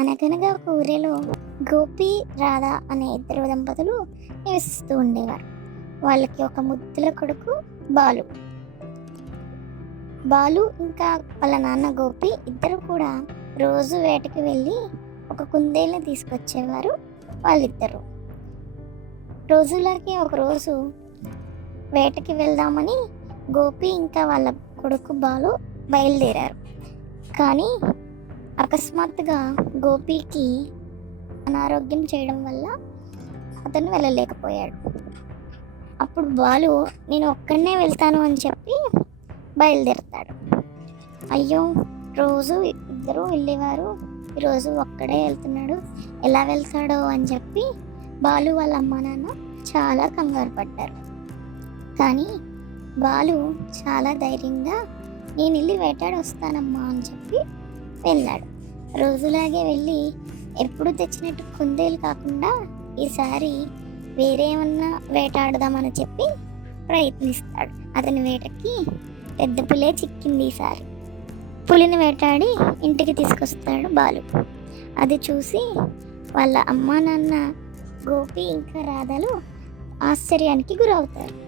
అనగనగా ఒక ఊరిలో గోపి రాధ అనే ఇద్దరు దంపతులు నివసిస్తూ ఉండేవారు. వాళ్ళకి ఒక ముద్దుల కొడుకు బాలు. బాలు ఇంకా వాళ్ళ నాన్న గోపి ఇద్దరు కూడా రోజు వేటకి వెళ్ళి ఒక కుందేలుని తీసుకొచ్చేవారు వాళ్ళిద్దరు. రోజులకి ఒక రోజు వేటకి వెళ్దామని గోపి ఇంకా వాళ్ళ కొడుకు బాలు బయలుదేరారు. కానీ అకస్మాత్తుగా గోపికి అనారోగ్యం చేయడం వల్ల అతను వెళ్ళలేకపోయాడు. అప్పుడు బాలు నేను ఒక్కడనే వెళ్తాను అని చెప్పి బయలుదేరుతాడు. అయ్యో రోజు ఇద్దరు వెళ్ళేవారు. ఈరోజు ఒక్కడే వెళ్తున్నాడు. ఎలా వెళ్తాడో అని చెప్పి బాలు వాళ్ళ అమ్మ నాన్న చాలా కంగారు పడ్డారు. కానీ బాలు చాలా ధైర్యంగా నేను వెళ్ళి వేటాడు వస్తానమ్మా అని చెప్పి వెళ్ళాడు. రోజులాగే వెళ్ళి ఎప్పుడు తెచ్చినట్టు కుందేలు కాకుండా ఈసారి వేరేమన్నా వేటాడదామని చెప్పి ప్రయత్నిస్తాడు. అతని వేటకి పెద్ద పులే చిక్కింది ఈసారి. పులిని వేటాడి ఇంటికి తీసుకొస్తాడు బాలు. అది చూసి వాళ్ళ అమ్మా నాన్న గోపి ఇంకా రాధలు ఆశ్చర్యానికి గురవుతారు.